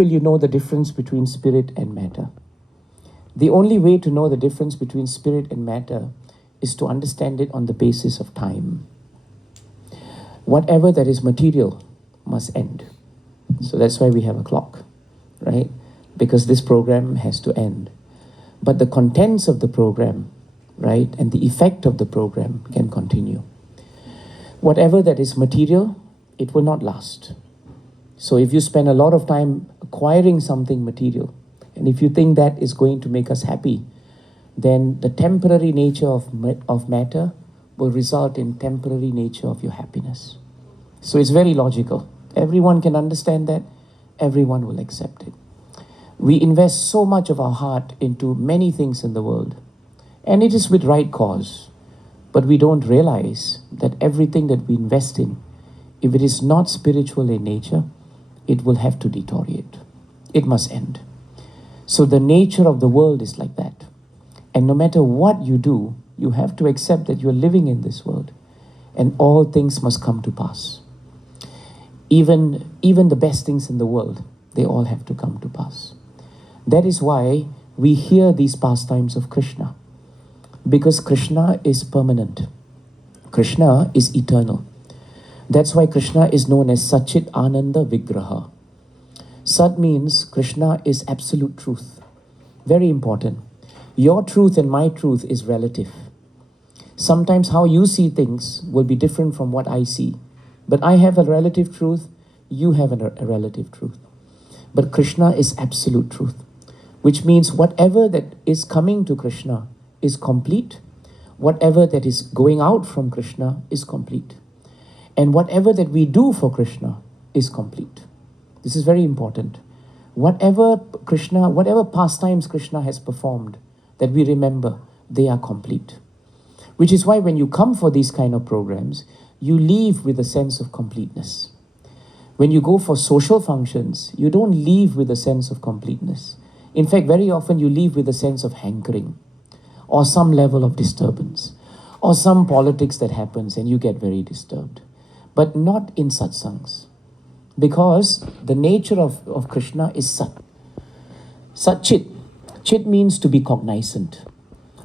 Will you know the difference between spirit and matter? The only way to know the difference between spirit and matter is to understand it on the basis of time. Whatever that is material must end. So that's why we have a clock, right? Because this program has to end. But the contents of the program, right, and the effect of the program can continue. Whatever that is material, it will not last. So if you spend a lot of time acquiring something material, and if you think that is going to make us happy, then the temporary nature of matter will result in temporary nature of your happiness. So it's very logical. Everyone can understand that. Everyone will accept it. We invest so much of our heart into many things in the world, and it is with right cause. But we don't realize that everything that we invest in, if it is not spiritual in nature, it will have to deteriorate. It must end. So the nature of the world is like that. And no matter what you do, you have to accept that you're living in this world, and all things must come to pass. Even the best things in the world, they all have to come to pass. That is why we hear these pastimes of Krishna, because Krishna is permanent. Krishna is eternal. That's why Krishna is known as Satchit Ananda Vigraha. Sat means Krishna is absolute truth. Very important. Your truth and my truth is relative. Sometimes how you see things will be different from what I see. But I have a relative truth, you have a relative truth. But Krishna is absolute truth, which means whatever that is coming to Krishna is complete. Whatever that is going out from Krishna is complete. And whatever that we do for Krishna is complete. This is very important. Whatever pastimes Krishna has performed that we remember, they are complete. Which is why when you come for these kind of programs, you leave with a sense of completeness. When you go for social functions, you don't leave with a sense of completeness. In fact, very often you leave with a sense of hankering, or some level of disturbance, or some politics that happens and you get very disturbed. But not in satsangs. Because the nature of Krishna is Sat. Sat-Chit. Chit means to be cognizant.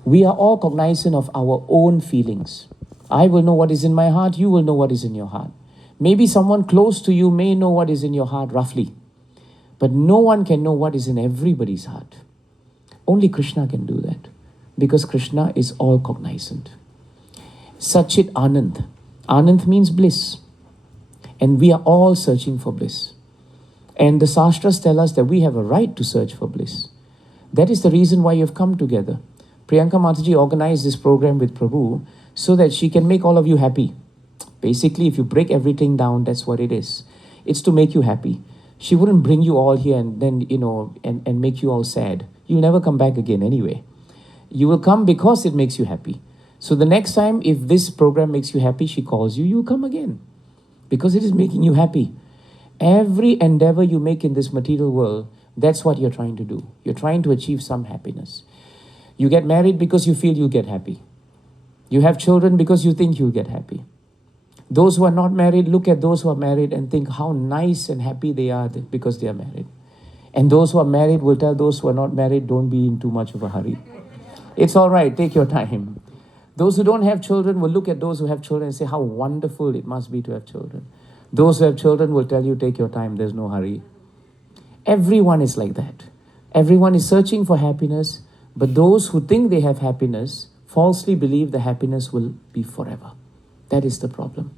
We are all cognizant of our own feelings. I will know what is in my heart, you will know what is in your heart. Maybe someone close to you may know what is in your heart roughly. But no one can know what is in everybody's heart. Only Krishna can do that. Because Krishna is all cognizant. Satchit Anand. Anand means bliss. And we are all searching for bliss. And the Shastras tell us that we have a right to search for bliss. That is the reason why you have come together. Priyanka Mataji organized this program with Prabhu so that she can make all of you happy. Basically, if you break everything down, that's what it is. It's to make you happy. She wouldn't bring you all here and then, and make you all sad. You'll never come back again anyway. You will come because it makes you happy. So the next time, if this program makes you happy, she calls you, you come again. Because it is making you happy. Every endeavor you make in this material world, that's what you're trying to do. You're trying to achieve some happiness. You get married because you feel you'll get happy. You have children because you think you'll get happy. Those who are not married, look at those who are married and think how nice and happy they are because they are married. And those who are married will tell those who are not married, don't be in too much of a hurry. It's all right, take your time. Those who don't have children will look at those who have children and say how wonderful it must be to have children. Those who have children will tell you, take your time, there's no hurry. Everyone is like that. Everyone is searching for happiness, but those who think they have happiness falsely believe the happiness will be forever. That is the problem.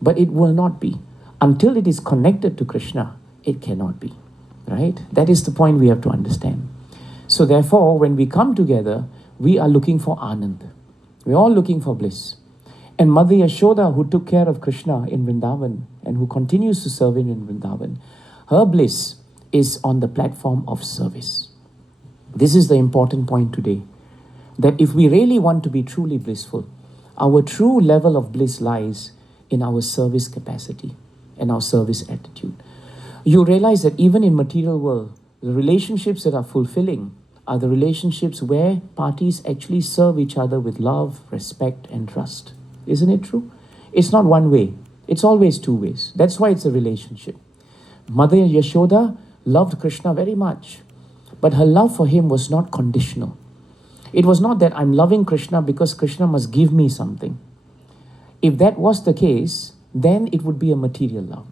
But it will not be. Until it is connected to Krishna, it cannot be. Right? That is the point we have to understand. So therefore, when we come together, we are looking for Anand. We're all looking for bliss. And Mother Yashoda, who took care of Krishna in Vrindavan and who continues to serve him in Vrindavan, her bliss is on the platform of service. This is the important point today. That if we really want to be truly blissful, our true level of bliss lies in our service capacity and our service attitude. You realize that even in material world, the relationships that are fulfilling are the relationships where parties actually serve each other with love, respect, and trust. Isn't it true? It's not one way. It's always two ways. That's why it's a relationship. Mother Yashoda loved Krishna very much, but her love for him was not conditional. It was not that I'm loving Krishna because Krishna must give me something. If that was the case, then it would be a material love.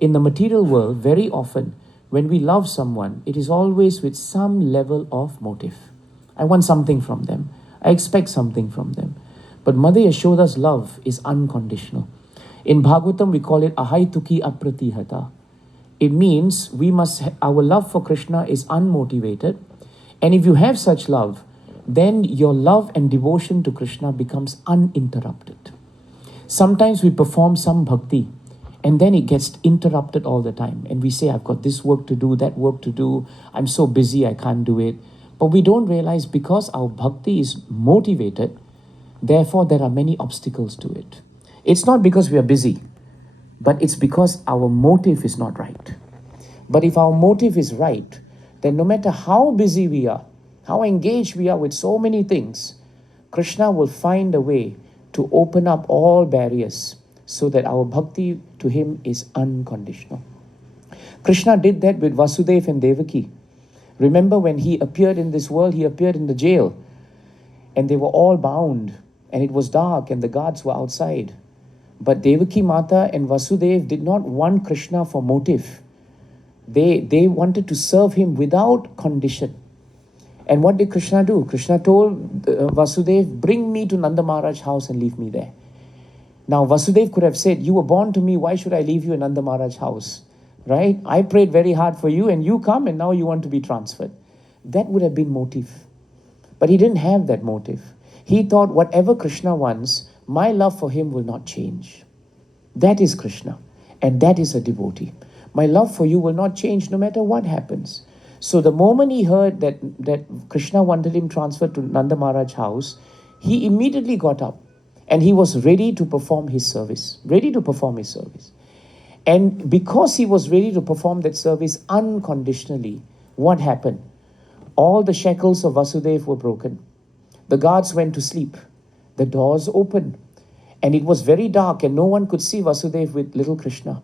In the material world, very often, when we love someone, it is always with some level of motive. I want something from them. I expect something from them. But Mother Yashoda's love is unconditional. In Bhagavatam, we call it ahaituki apratihata. It means our love for Krishna is unmotivated. And if you have such love, then your love and devotion to Krishna becomes uninterrupted. Sometimes we perform some bhakti, and then it gets interrupted all the time. And we say, I've got this work to do, that work to do. I'm so busy, I can't do it. But we don't realize because our bhakti is motivated, therefore there are many obstacles to it. It's not because we are busy, but it's because our motive is not right. But if our motive is right, then no matter how busy we are, how engaged we are with so many things, Krishna will find a way to open up all barriers so that our bhakti to him is unconditional. Krishna did that with Vasudeva and Devaki. Remember when he appeared in this world, he appeared in the jail and they were all bound and it was dark and the guards were outside. But Devaki Mata and Vasudeva did not want Krishna for motive. They wanted to serve him without condition. And what did Krishna do? Krishna told Vasudeva, bring me to Nanda Maharaj's house and leave me there. Now Vasudeva could have said, you were born to me, why should I leave you in Nanda Maharaj's house? Right? I prayed very hard for you and you come and now you want to be transferred. That would have been motive. But he didn't have that motive. He thought whatever Krishna wants, my love for him will not change. That is Krishna. And that is a devotee. My love for you will not change no matter what happens. So the moment he heard that Krishna wanted him transferred to Nanda Maharaj's house, he immediately got up and he was ready to perform his service. And because he was ready to perform that service unconditionally, what happened? All the shackles of Vasudeva were broken. The guards went to sleep. The doors opened. And it was very dark and no one could see Vasudeva with little Krishna.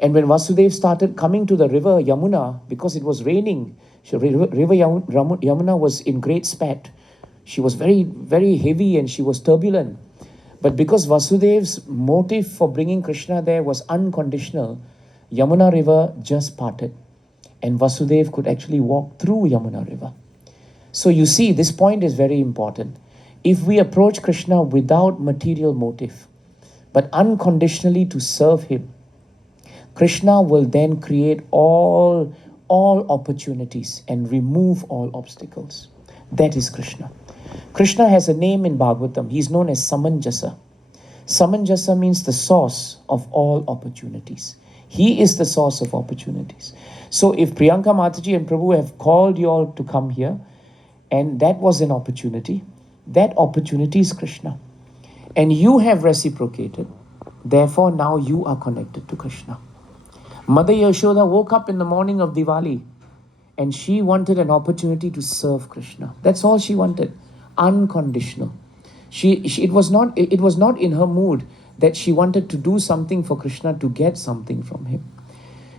And when Vasudeva started coming to the river Yamuna, because it was raining, river Yamuna was in great spat. She was very, very heavy and she was turbulent. But because Vasudeva's motive for bringing Krishna there was unconditional, Yamuna river just parted. And Vasudeva could actually walk through Yamuna river. So you see, this point is very important. If we approach Krishna without material motive, but unconditionally to serve him, Krishna will then create all opportunities and remove all obstacles. That is Krishna. Krishna has a name in Bhagavatam. He is known as Samanjasa. Samanjasa means the source of all opportunities. He is the source of opportunities. So if Priyanka Mataji and Prabhu have called you all to come here, and that was an opportunity, that opportunity is Krishna. And you have reciprocated. Therefore, now you are connected to Krishna. Mother Yashoda woke up in the morning of Diwali and she wanted an opportunity to serve Krishna. That's all she wanted. Unconditional. It was not in her mood that she wanted to do something for Krishna to get something from him.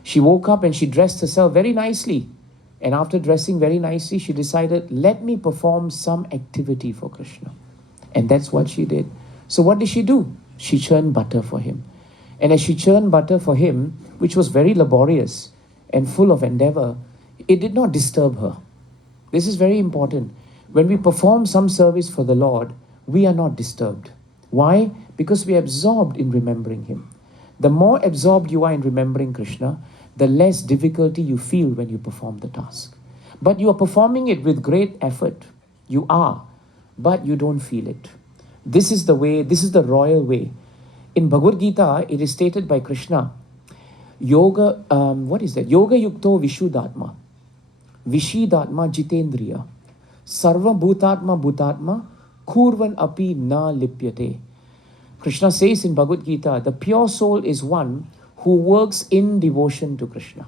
She woke up and she dressed herself very nicely. And after dressing very nicely, she decided, let me perform some activity for Krishna. And that's what she did. So what did she do? She churned butter for him. And as she churned butter for him, which was very laborious and full of endeavor, it did not disturb her. This is very important. When we perform some service for the Lord, we are not disturbed. Why? Because we are absorbed in remembering him. The more absorbed you are in remembering Krishna, the less difficulty you feel when you perform the task. But you are performing it with great effort. You are, but you don't feel it. This is the way, this is the royal way. In Bhagavad Gita, it is stated by Krishna, Yoga, Yoga yukto vishuddhatma, vishidatma jitendriya, sarva bhutatma bhutatma, kurvan api na lipyate. Krishna says in Bhagavad Gita, the pure soul is one who works in devotion to Krishna.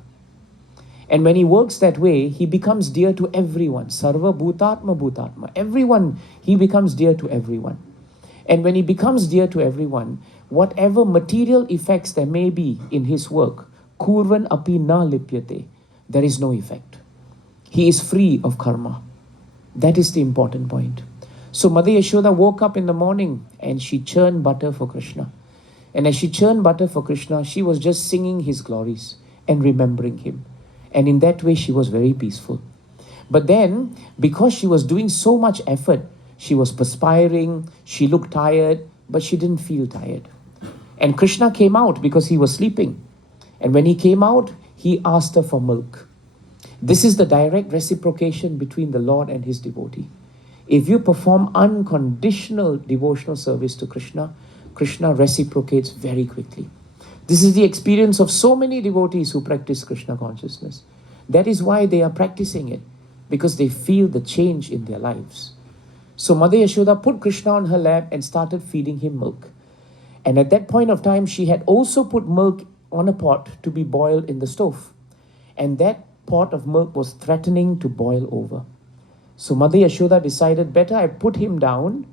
And when he works that way, he becomes dear to everyone. Sarva bhutatma bhutatma. Everyone, he becomes dear to everyone. And when he becomes dear to everyone, whatever material effects there may be in his work, kurvan api na lipyate, there is no effect. He is free of karma. That is the important point. So Mother Yashoda woke up in the morning and she churned butter for Krishna. And as she churned butter for Krishna, she was just singing his glories and remembering him. And in that way, she was very peaceful. But then, because she was doing so much effort, she was perspiring, she looked tired, but she didn't feel tired. And Krishna came out because he was sleeping. And when he came out, he asked her for milk. This is the direct reciprocation between the Lord and his devotee. If you perform unconditional devotional service to Krishna, Krishna reciprocates very quickly. This is the experience of so many devotees who practice Krishna consciousness. That is why they are practicing it, because they feel the change in their lives. So Mother Yashoda put Krishna on her lap and started feeding him milk. And at that point of time, she had also put milk on a pot to be boiled in the stove. And that pot of milk was threatening to boil over. So Mother Yashoda decided, better I put him down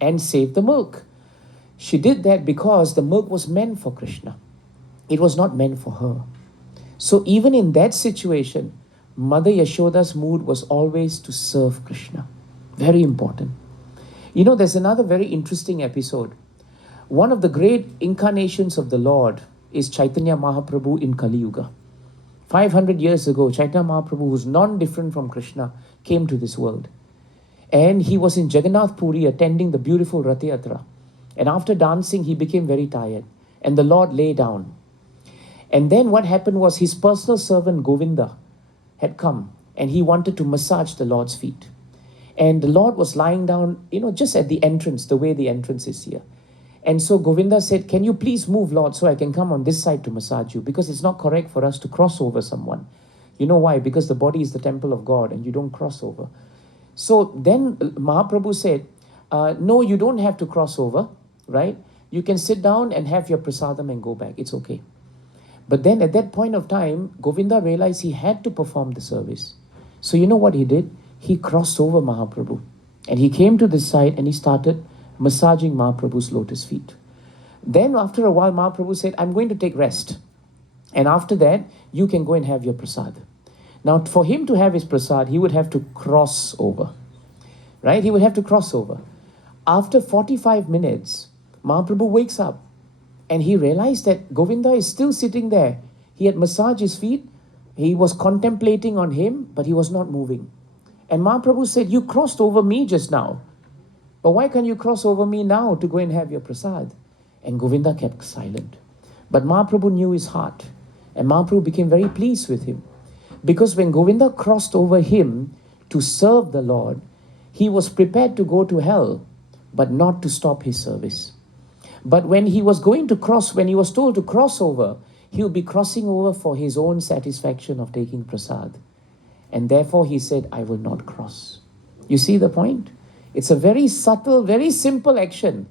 and save the milk. She did that because the milk was meant for Krishna. It was not meant for her. So even in that situation, Mother Yashoda's mood was always to serve Krishna. Very important. You know, there's another very interesting episode. One of the great incarnations of the Lord is Chaitanya Mahaprabhu in Kali Yuga. 500 years ago, Chaitanya Mahaprabhu, who's non-different from Krishna, came to this world. And he was in Jagannath Puri attending the beautiful Rath Yatra. And after dancing, he became very tired. And the Lord lay down. And then what happened was his personal servant Govinda had come. And he wanted to massage the Lord's feet. And the Lord was lying down, just at the entrance, the way the entrance is here. And so Govinda said, can you please move, Lord, so I can come on this side to massage you? Because it's not correct for us to cross over someone. You know why? Because the body is the temple of God and you don't cross over. So then Mahaprabhu said, no, you don't have to cross over, right? You can sit down and have your prasadam and go back. It's okay. But then at that point of time, Govinda realized he had to perform the service. So you know what he did? He crossed over Mahaprabhu. And he came to this side and he started massaging Mahaprabhu's lotus feet. Then after a while, Mahaprabhu said, I'm going to take rest. And after that, you can go and have your prasad. Now, for him to have his prasad, he would have to cross over. Right? He would have to cross over. After 45 minutes, Mahaprabhu wakes up and he realized that Govinda is still sitting there. He had massaged his feet. He was contemplating on him, but he was not moving. And Mahaprabhu said, you crossed over me just now. But why can't you cross over me now to go and have your prasad? And Govinda kept silent. But Mahaprabhu knew his heart. And Mahaprabhu became very pleased with him. Because when Govinda crossed over him to serve the Lord, he was prepared to go to hell, but not to stop his service. But when he was told to cross over, he would be crossing over for his own satisfaction of taking prasad. And therefore he said, I will not cross. You see the point? It's a very subtle, very simple action,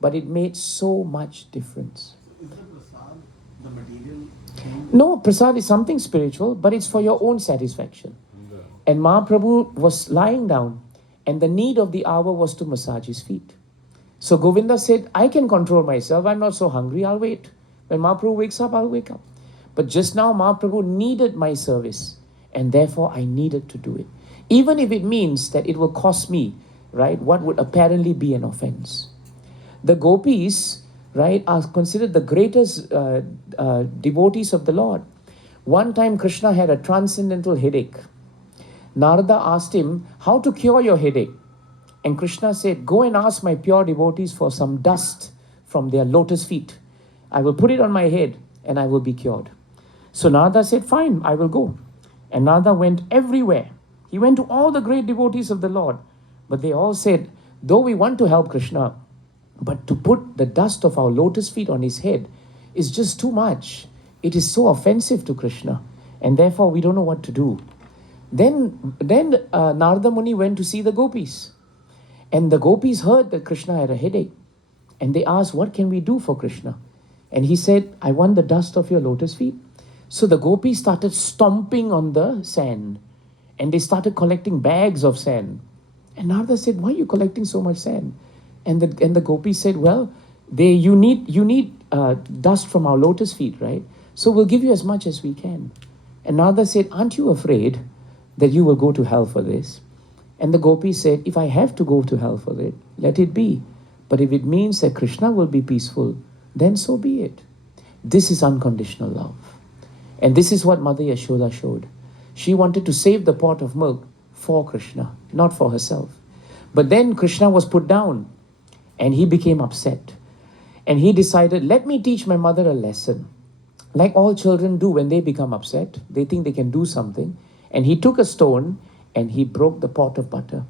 but it made so much difference. Is the prasad the material thing? No, prasad is something spiritual, but it's for your own satisfaction. And Mahaprabhu was lying down, and the need of the hour was to massage his feet. So Govinda said, I can control myself. I'm not so hungry. I'll wait. When Mahaprabhu wakes up, I'll wake up. But just now, Mahaprabhu needed my service, and therefore I needed to do it. Even if it means that it will cost me, right, what would apparently be an offense. The gopis, right, are considered the greatest devotees of the Lord. One time Krishna had a transcendental headache. Narada asked him, how to cure your headache? And Krishna said, go and ask my pure devotees for some dust from their lotus feet. I will put it on my head and I will be cured. So Narada said, fine, I will go. And Narada went everywhere. He went to all the great devotees of the Lord. But they all said, though we want to help Krishna, but to put the dust of our lotus feet on his head is just too much. It is so offensive to Krishna. And therefore we don't know what to do. Then Narada Muni went to see the gopis. And the gopis heard that Krishna had a headache. And they asked, what can we do for Krishna? And he said, I want the dust of your lotus feet. So the gopis started stomping on the sand. And they started collecting bags of sand. And Narada said, why are you collecting so much sand? And the gopis said, well, you need dust from our lotus feet, right? So we'll give you as much as we can. And Nada said, aren't you afraid that you will go to hell for this? And the gopis said, if I have to go to hell for it, let it be. But if it means that Krishna will be peaceful, then so be it. This is unconditional love. And this is what Mother Yashoda showed. She wanted to save the pot of milk for Krishna, not for herself. But then Krishna was put down and he became upset. And he decided, let me teach my mother a lesson. Like all children do when they become upset, they think they can do something. And he took a stone and he broke the pot of butter.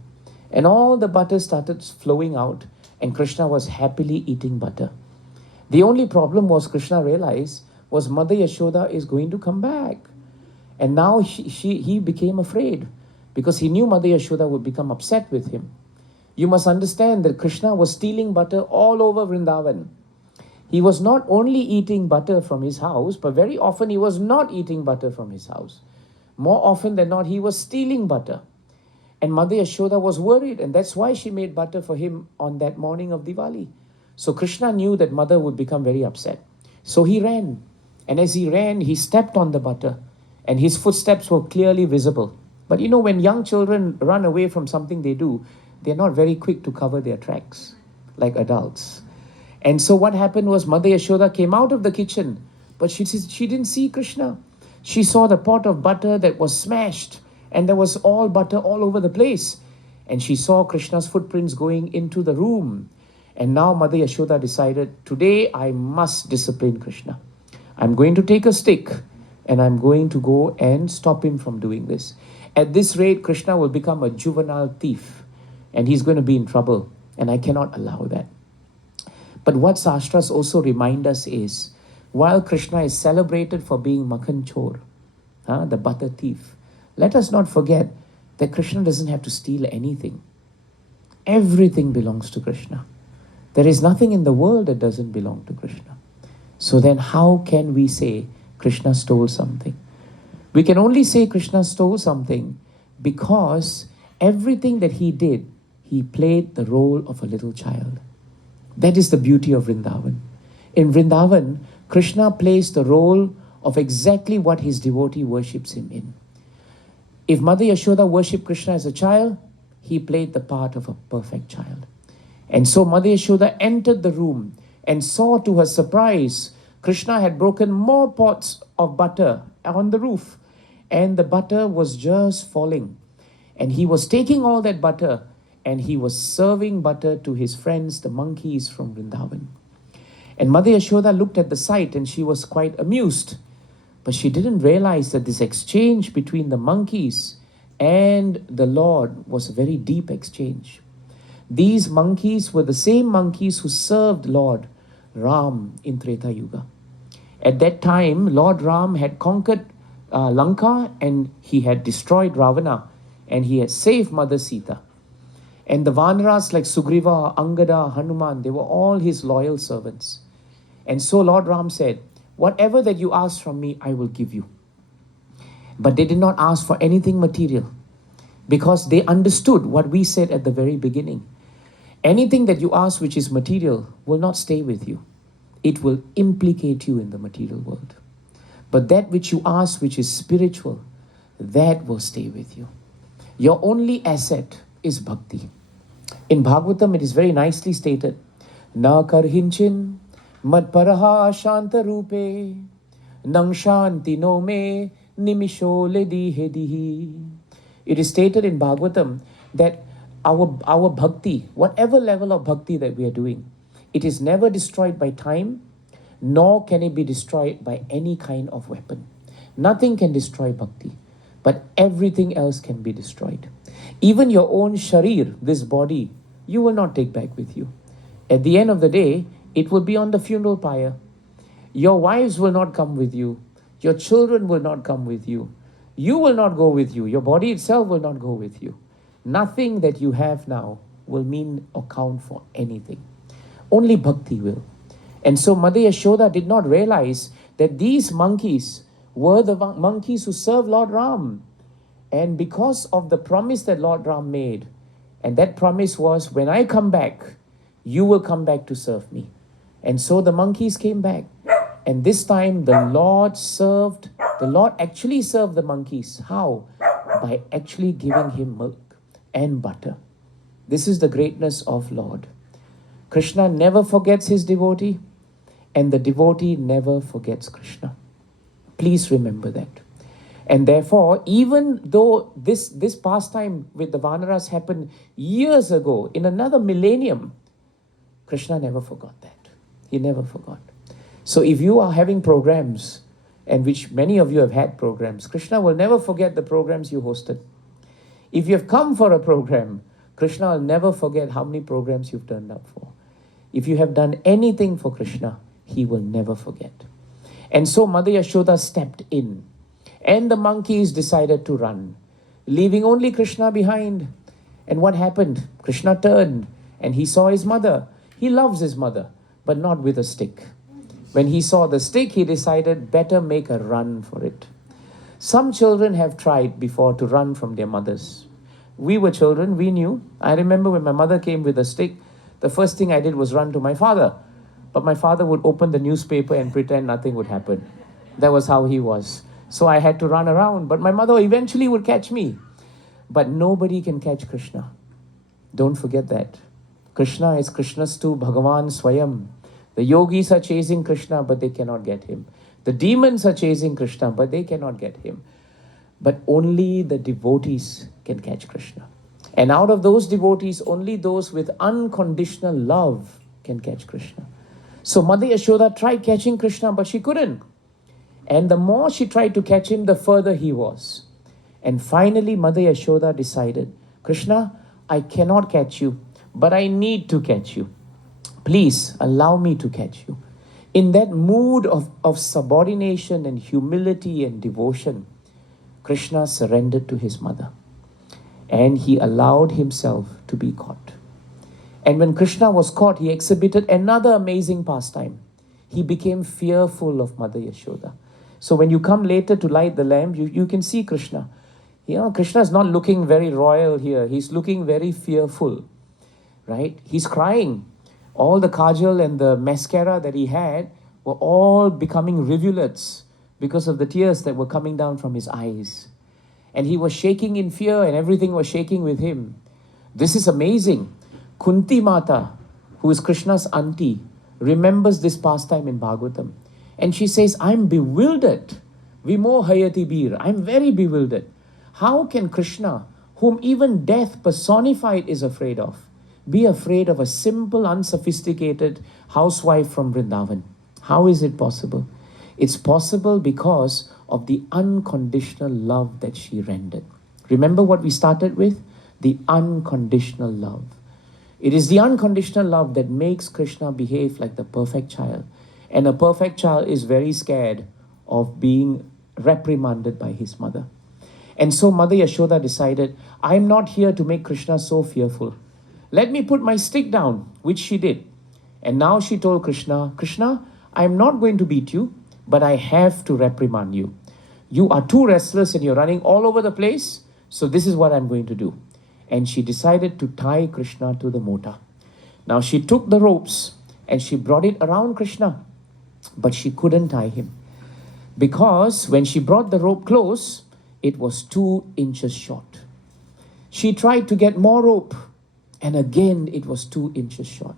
And all the butter started flowing out and Krishna was happily eating butter. The only problem was Krishna realized was Mother Yashoda is going to come back. And now he became afraid because he knew Mother Yashoda would become upset with him. You must understand that Krishna was stealing butter all over Vrindavan. He was not only eating butter from his house, but very often he was not eating butter from his house. More often than not, he was stealing butter. And Mother Yashoda was worried, and that's why she made butter for him on that morning of Diwali. So Krishna knew that Mother would become very upset. So he ran. And as he ran, he stepped on the butter. And his footsteps were clearly visible. But you know, when young children run away from something they do, they're not very quick to cover their tracks, like adults. And so what happened was Mother Yashoda came out of the kitchen, but she didn't see Krishna. She saw the pot of butter that was smashed, and there was all butter all over the place. And she saw Krishna's footprints going into the room. And now Mother Yashoda decided, today I must discipline Krishna. I'm going to take a stick and I'm going to go and stop him from doing this. At this rate, Krishna will become a juvenile thief and he's going to be in trouble. And I cannot allow that. But what Shastras also remind us is, while Krishna is celebrated for being Makhan Chor, the butter thief, let us not forget that Krishna doesn't have to steal anything. Everything belongs to Krishna. There is nothing in the world that doesn't belong to Krishna. So then how can we say Krishna stole something? We can only say Krishna stole something because everything that he did, he played the role of a little child. That is the beauty of Vrindavan. In Vrindavan, Krishna plays the role of exactly what his devotee worships him in. If Mother Yashoda worshipped Krishna as a child, he played the part of a perfect child. And so Mother Yashoda entered the room and saw to her surprise, Krishna had broken more pots of butter on the roof. And the butter was just falling. And he was taking all that butter and he was serving butter to his friends, the monkeys from Vrindavan. And Mother Yashoda looked at the sight and she was quite amused. But she didn't realize that this exchange between the monkeys and the Lord was a very deep exchange. These monkeys were the same monkeys who served Lord Ram in Treta Yuga. At that time, Lord Ram had conquered Lanka and he had destroyed Ravana and he had saved Mother Sita. And the Vanaras like Sugriva, Angada, Hanuman, they were all his loyal servants. And so Lord Ram said, whatever that you ask from me, I will give you. But they did not ask for anything material because they understood what we said at the very beginning. Anything that you ask which is material will not stay with you. It will implicate you in the material world. But that which you ask which is spiritual, that will stay with you. Your only asset is bhakti. In Bhagavatam, it is very nicely stated, Na karhinchin mad paraha shanta rupe nang shanti no me nimisho ledi hedihi. It is stated in Bhagavatam that our bhakti, whatever level of bhakti that we are doing, it is never destroyed by time, nor can it be destroyed by any kind of weapon. Nothing can destroy bhakti, but everything else can be destroyed. Even your own sharir, this body, you will not take back with you. At the end of the day, it will be on the funeral pyre. Your wives will not come with you. Your children will not come with you. You will not go with you. Your body itself will not go with you. Nothing that you have now will mean or count for anything. Only bhakti will. And so Mother Yashoda did not realize that these monkeys were the monkeys who served Lord Ram. And because of the promise that Lord Ram made, and that promise was, when I come back, you will come back to serve me. And so the monkeys came back. And this time the Lord actually served the monkeys. How? By actually giving him milk and butter. This is the greatness of Lord. Krishna never forgets his devotee, and the devotee never forgets Krishna. Please remember that. And therefore, even though this pastime with the Vanaras happened years ago, in another millennium, Krishna never forgot that. He never forgot. So if you are having programs, and which many of you have had programs, Krishna will never forget the programs you hosted. If you have come for a program, Krishna will never forget how many programs you've turned up for. If you have done anything for Krishna, he will never forget. And so Mother Yashoda stepped in, and the monkeys decided to run, leaving only Krishna behind. And what happened? Krishna turned and he saw his mother. He loves his mother, but not with a stick. When he saw the stick, he decided better make a run for it. Some children have tried before to run from their mothers. We were children, we knew. I remember when my mother came with a stick, the first thing I did was run to my father. But my father would open the newspaper and pretend nothing would happen. That was how he was. So I had to run around, but my mother eventually would catch me. But nobody can catch Krishna. Don't forget that. Krishna is Krishnastu Bhagavan Swayam. The yogis are chasing Krishna, but they cannot get him. The demons are chasing Krishna, but they cannot get him. But only the devotees can catch Krishna. And out of those devotees, only those with unconditional love can catch Krishna. So Mother Yashoda tried catching Krishna, but she couldn't. And the more she tried to catch him, the further he was. And finally, Mother Yashoda decided, Krishna, I cannot catch you, but I need to catch you. Please allow me to catch you. In that mood of subordination and humility and devotion, Krishna surrendered to his mother. And he allowed himself to be caught. And when Krishna was caught, he exhibited another amazing pastime. He became fearful of Mother Yashoda. So when you come later to light the lamp, you can see Krishna. You know, Krishna is not looking very royal here. He's looking very fearful, right? He's crying. All the kajal and the mascara that he had were all becoming rivulets because of the tears that were coming down from his eyes. And he was shaking in fear, and everything was shaking with him. This is amazing. Kunti Mata, who is Krishna's auntie, remembers this pastime in Bhagavatam. And she says, I'm bewildered. Vimo hayati bir. I'm very bewildered. How can Krishna, whom even death personified is afraid of, be afraid of a simple, unsophisticated housewife from Vrindavan? How is it possible? It's possible because of the unconditional love that she rendered. Remember what we started with? The unconditional love. It is the unconditional love that makes Krishna behave like the perfect child. And a perfect child is very scared of being reprimanded by his mother. And so Mother Yashoda decided, I'm not here to make Krishna so fearful. Let me put my stick down, which she did. And now she told Krishna, Krishna, I'm not going to beat you, but I have to reprimand you. You are too restless and you're running all over the place, so this is what I'm going to do. And she decided to tie Krishna to the mota. Now she took the ropes and she brought it around Krishna, but she couldn't tie him. Because when she brought the rope close, it was 2 inches short. She tried to get more rope, and again it was 2 inches short.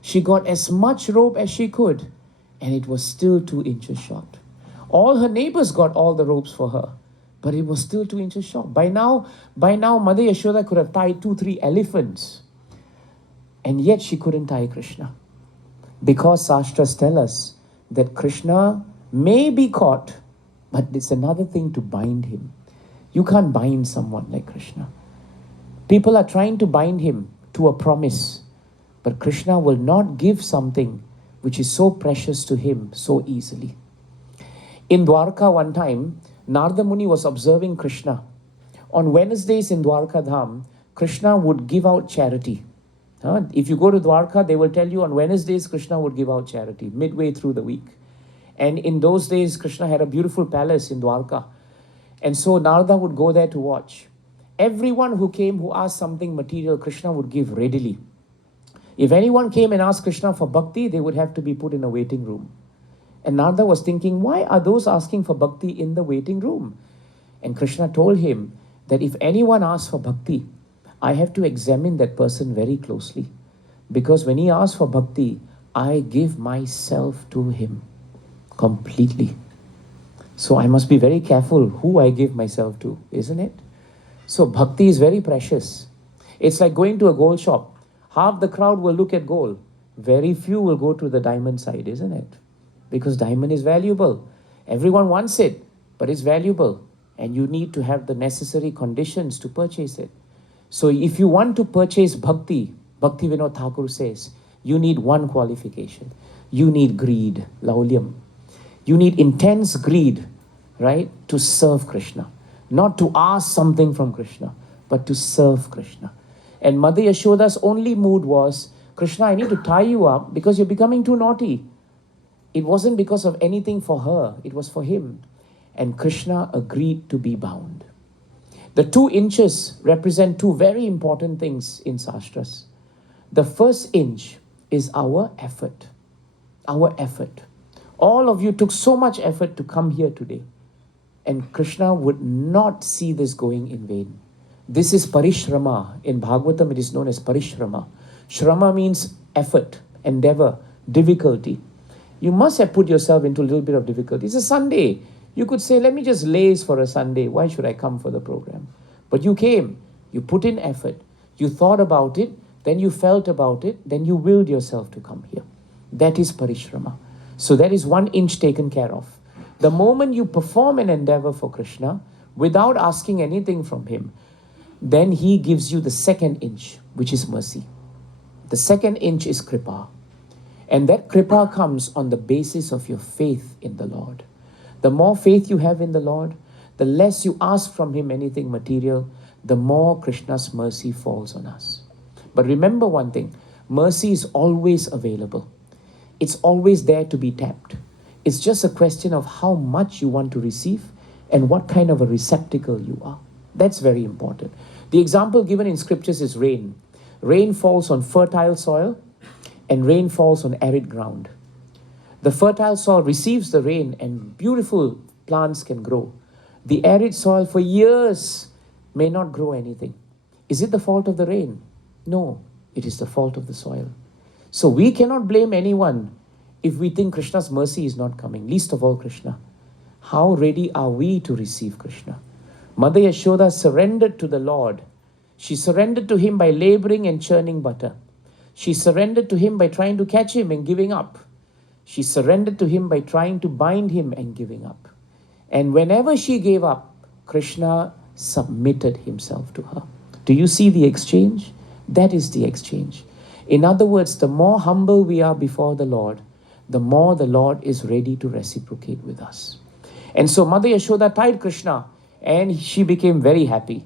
She got as much rope as she could, and it was still 2 inches short. All her neighbors got all the ropes for her, but it was still 2 inches short. By now, Mother Yashoda could have tied 2-3 elephants, and yet she couldn't tie Krishna. Because Shastras tell us that Krishna may be caught, but it's another thing to bind him. You can't bind someone like Krishna. People are trying to bind him to a promise, but Krishna will not give something which is so precious to him so easily. In Dwarka one time, Narada Muni was observing Krishna. On Wednesdays in Dwarka Dham, Krishna would give out charity. If you go to Dwarka, they will tell you on Wednesdays Krishna would give out charity midway through the week. And in those days, Krishna had a beautiful palace in Dwarka. And so Narada would go there to watch. Everyone who came who asked something material, Krishna would give readily. If anyone came and asked Krishna for bhakti, they would have to be put in a waiting room. And Narada was thinking, why are those asking for bhakti in the waiting room? And Krishna told him that if anyone asks for bhakti, I have to examine that person very closely. Because when he asks for bhakti, I give myself to him completely. So I must be very careful who I give myself to, isn't it? So bhakti is very precious. It's like going to a gold shop. Half the crowd will look at gold. Very few will go to the diamond side, isn't it? Because diamond is valuable. Everyone wants it, but it's valuable. And you need to have the necessary conditions to purchase it. So if you want to purchase bhakti, Bhakti Vinod Thakur says, you need one qualification. You need greed, laulyam. You need intense greed, right, to serve Krishna. Not to ask something from Krishna, but to serve Krishna. And Mother Yashoda's only mood was, Krishna, I need to tie you up because you're becoming too naughty. It wasn't because of anything for her, it was for him. And Krishna agreed to be bound. The 2 inches represent 2 very important things in Sastras. The first inch is our effort. Our effort. All of you took so much effort to come here today. And Krishna would not see this going in vain. This is parishrama. In Bhagavatam it is known as parishrama. Shrama means effort, endeavor, difficulty. You must have put yourself into a little bit of difficulty. It's a Sunday. You could say, let me just laze for a Sunday. Why should I come for the program? But you came. You put in effort. You thought about it. Then you felt about it. Then you willed yourself to come here. That is parishrama. So that is 1 inch taken care of. The moment you perform an endeavor for Krishna without asking anything from him, then he gives you the 2nd inch, which is mercy. The 2nd inch is kripa. And that kripa comes on the basis of your faith in the Lord. The more faith you have in the Lord, the less you ask from him anything material, the more Krishna's mercy falls on us. But remember one thing, mercy is always available. It's always there to be tapped. It's just a question of how much you want to receive and what kind of a receptacle you are. That's very important. The example given in scriptures is rain. Rain falls on fertile soil and rain falls on arid ground. The fertile soil receives the rain and beautiful plants can grow. The arid soil for years may not grow anything. Is it the fault of the rain? No, it is the fault of the soil. So we cannot blame anyone if we think Krishna's mercy is not coming, least of all Krishna. How ready are we to receive Krishna? Mother Yashoda surrendered to the Lord. She surrendered to him by laboring and churning butter. She surrendered to him by trying to catch him and giving up. She surrendered to him by trying to bind him and giving up. And whenever she gave up, Krishna submitted himself to her. Do you see the exchange? That is the exchange. In other words, the more humble we are before the Lord, the more the Lord is ready to reciprocate with us. And so Mother Yashoda tied Krishna and she became very happy.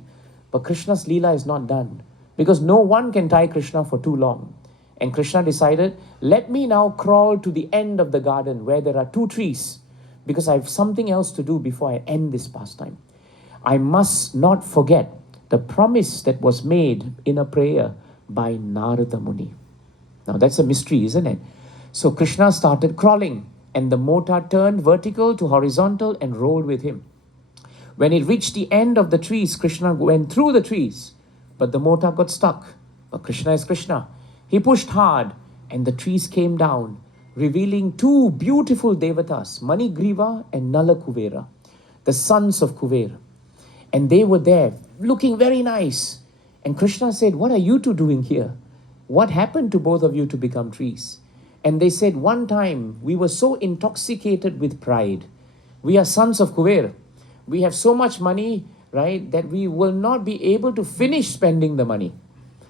But Krishna's Leela is not done because no one can tie Krishna for too long. And Krishna decided, let me now crawl to the end of the garden where there are 2 trees because I have something else to do before I end this pastime. I must not forget the promise that was made in a prayer by Narada Muni. Now that's a mystery, isn't it? So Krishna started crawling and the mota turned vertical to horizontal and rolled with him. When it reached the end of the trees, Krishna went through the trees, but the mota got stuck. But Krishna is Krishna. He pushed hard and the trees came down, revealing 2 beautiful devatas, Manigriva and Nala Kuvera, the sons of Kuvera. And they were there looking very nice. And Krishna said, what are you 2 doing here? What happened to both of you to become trees? And they said, one time we were so intoxicated with pride. We are sons of Kuver. We have so much money, right, that we will not be able to finish spending the money.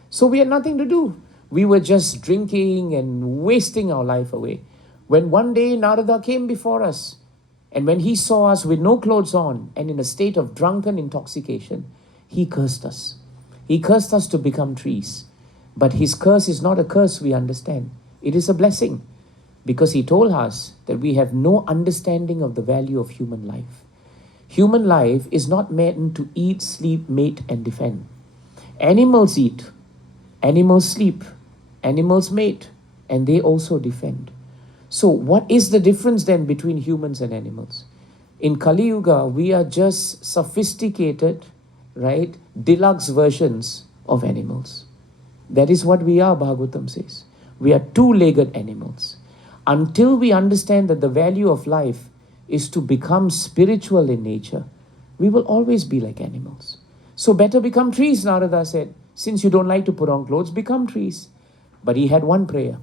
So we had nothing to do. We were just drinking and wasting our life away. When one day Narada came before us, and when he saw us with no clothes on and in a state of drunken intoxication, he cursed us. He cursed us to become trees. But his curse is not a curse we understand. It is a blessing because he told us that we have no understanding of the value of human life. Human life is not meant to eat, sleep, mate, and defend. Animals eat, animals sleep, animals mate, and they also defend. So what is the difference then between humans and animals? In Kali Yuga, we are just sophisticated, right, deluxe versions of animals. That is what we are, Bhagavatam says. We are two-legged animals. Until we understand that the value of life is to become spiritual in nature, we will always be like animals. So better become trees, Narada said. Since you don't like to put on clothes, become trees. But he had one prayer.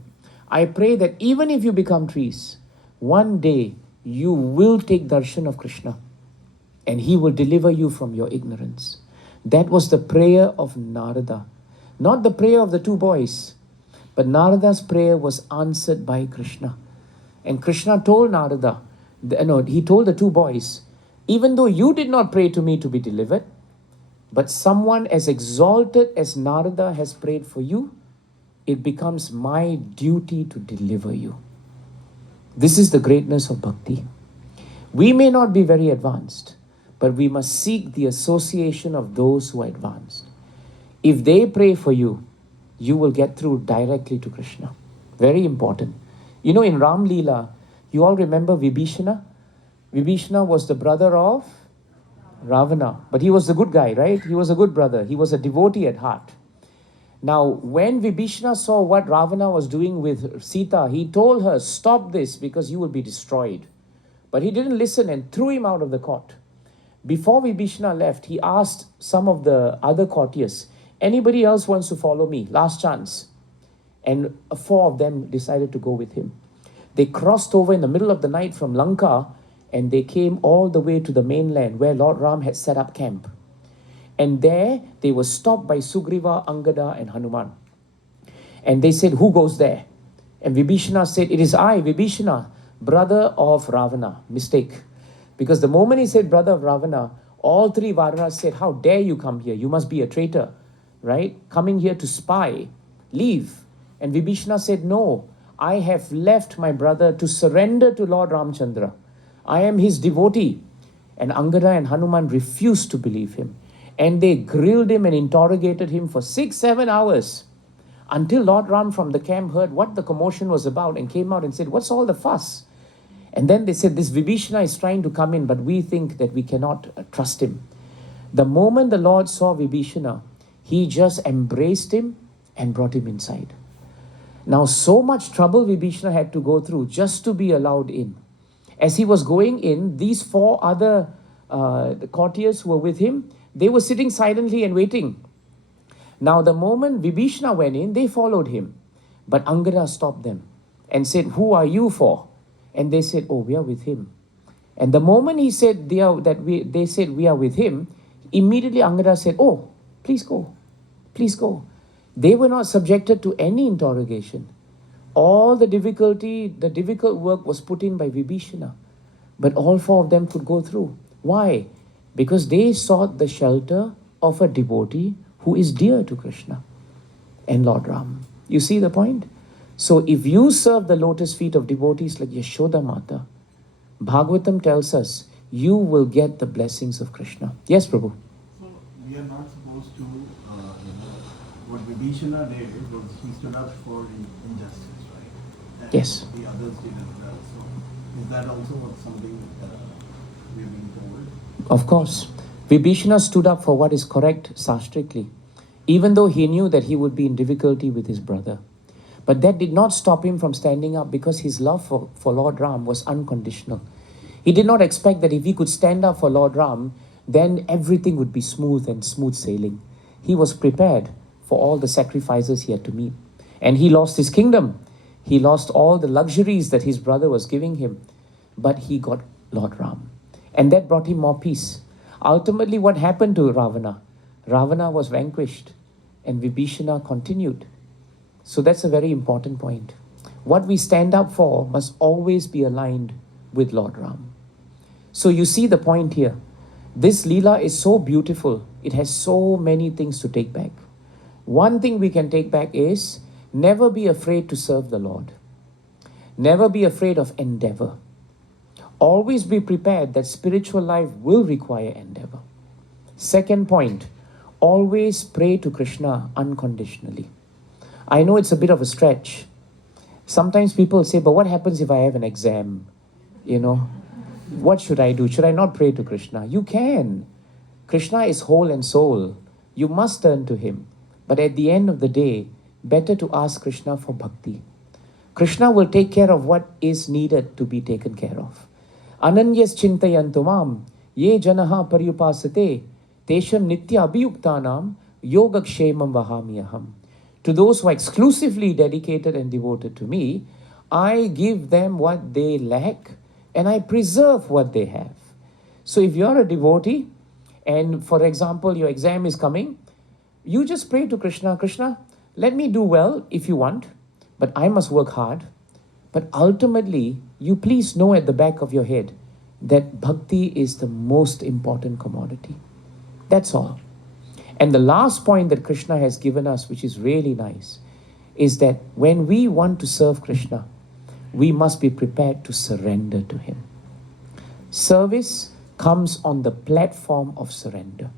I pray that even if you become trees, one day you will take darshan of Krishna and he will deliver you from your ignorance. That was the prayer of Narada. Not the prayer of the two boys, but Narada's prayer was answered by Krishna. And Krishna told Narada, he told the two boys, even though you did not pray to me to be delivered, but someone as exalted as Narada has prayed for you, it becomes my duty to deliver you. This is the greatness of bhakti. We may not be very advanced, but we must seek the association of those who are advanced. If they pray for you, you will get through directly to Krishna. Very important. You know, in Ram Leela, you all remember Vibhishana? Vibhishana was the brother of Ravana, but he was the good guy, right? He was a good brother. He was a devotee at heart. Now, when Vibhishana saw what Ravana was doing with Sita, he told her, stop this because you will be destroyed. But he didn't listen and threw him out of the court. Before Vibhishana left, he asked some of the other courtiers, anybody else wants to follow me? Last chance. And 4 of them decided to go with him. They crossed over in the middle of the night from Lanka and they came all the way to the mainland where Lord Ram had set up camp. And there they were stopped by Sugriva, Angada and Hanuman. And they said, who goes there? And Vibhishana said, it is I, Vibhishana, brother of Ravana. Mistake. Because the moment he said brother of Ravana, all 3 Varanas said, how dare you come here? You must be a traitor, right? Coming here to spy. Leave. And Vibhishana said, no, I have left my brother to surrender to Lord Ramchandra. I am his devotee. And Angada and Hanuman refused to believe him. And they grilled him and interrogated him for 6-7 hours until Lord Ram from the camp heard what the commotion was about and came out and said, what's all the fuss? And then they said, this Vibhishana is trying to come in, but we think that we cannot trust him. The moment the Lord saw Vibhishana, he just embraced him and brought him inside. Now, so much trouble Vibhishana had to go through just to be allowed in. As he was going in, these 4 other the courtiers who were with him, they were sitting silently and waiting. Now, the moment Vibhishana went in, they followed him. But Angada stopped them and said, who are you for? And they said, oh, we are with him. And the moment he said they said we are with him, immediately Angada said, oh, please go. Please go. They were not subjected to any interrogation. All the difficult work was put in by Vibhishana. But all 4 of them could go through. Why? Because they sought the shelter of a devotee who is dear to Krishna and Lord Ram. You see the point? So if you serve the lotus feet of devotees like Yashoda Mata, Bhagavatam tells us you will get the blessings of Krishna. Yes, Prabhu. So we are not supposed to, what Vibhishana did was he stood up for injustice, right? And Yes. the others did as well. So is that also what something we have been told? Of course. Vibhishana stood up for what is correct sastrically, even though he knew that he would be in difficulty with his brother. But that did not stop him from standing up because his love for Lord Ram was unconditional. He did not expect that if he could stand up for Lord Ram, then everything would be smooth and smooth sailing. He was prepared for all the sacrifices he had to meet. And he lost his kingdom. He lost all the luxuries that his brother was giving him. But he got Lord Ram. And that brought him more peace. Ultimately, what happened to Ravana? Ravana was vanquished and Vibhishana continued. So that's a very important point. What we stand up for must always be aligned with Lord Ram. So you see the point here. This Leela is so beautiful. It has so many things to take back. One thing we can take back is never be afraid to serve the Lord. Never be afraid of endeavor. Always be prepared that spiritual life will require endeavor. Second point, always pray to Krishna unconditionally. I know it's a bit of a stretch, Sometimes people say, but what happens if I have an exam? You know, what should I do? Should I not pray to Krishna? You can. Krishna is whole and soul. You must turn to him. But at the end of the day, better to ask Krishna for bhakti. Krishna will take care of what is needed to be taken care of. Ananyas chintayantu mam, ye janaha paryupasate, tesham nitya abhiyuktanam, yogakshemam vahamyaham. To those who are exclusively dedicated and devoted to me, I give them what they lack and I preserve what they have. So if you're a devotee, and for example, your exam is coming, you just pray to Krishna, Krishna, let me do well if you want, but I must work hard. But ultimately, you please know at the back of your head that bhakti is the most important commodity. That's all. And the last point that Krishna has given us, which is really nice, is that when we want to serve Krishna, we must be prepared to surrender to him. Service comes on the platform of surrender.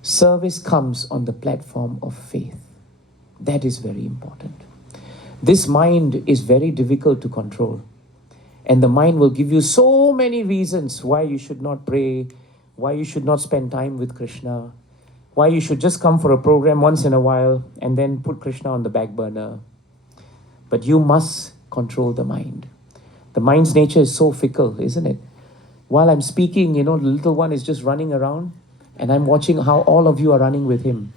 Service comes on the platform of faith. That is very important. This mind is very difficult to control. And the mind will give you so many reasons why you should not pray, why you should not spend time with Krishna, why you should just come for a program once in a while and then put Krishna on the back burner. But you must control the mind. The mind's nature is so fickle, isn't it? While I'm speaking, the little one is just running around and I'm watching how all of you are running with him.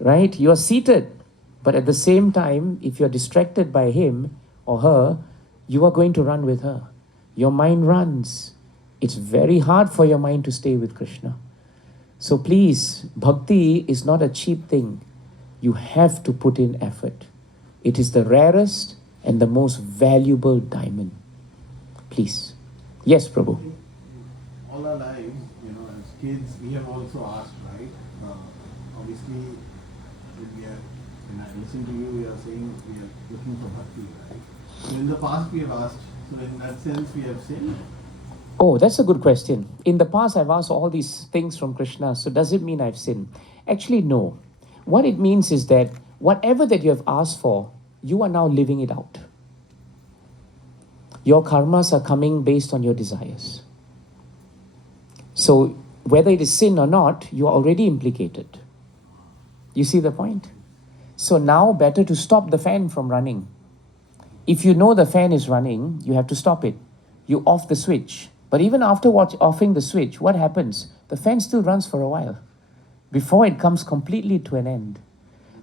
Right? You are seated, but at the same time, if you're distracted by him or her, you are going to run with her. Your mind runs. It's very hard for your mind to stay with Krishna. So please, bhakti is not a cheap thing. You have to put in effort. It is the rarest and the most valuable diamond. Please. Yes, Prabhu. All our lives, as kids, we have also asked, right? Obviously, when I listen to you, we are saying we are looking for bhakti, right? So in the past, we have asked. So in that sense, we have sinned. Oh, that's a good question. In the past, I've asked all these things from Krishna, so does it mean I've sinned? Actually, no. What it means is that whatever that you have asked for, you are now living it out. Your karmas are coming based on your desires. So whether it is sin or not, you are already implicated. You see the point? So now better to stop the fan from running. If you know the fan is running, you have to stop it. You off the switch. But even after offing the switch, what happens? The fan still runs for a while before it comes completely to an end.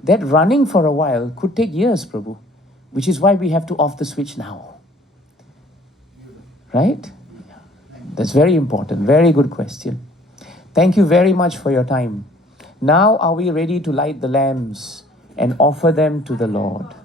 That running for a while could take years, Prabhu, which is why we have to off the switch now. Right? That's very important. Very good question. Thank you very much for your time. Now are we ready to light the lamps and offer them to the Lord?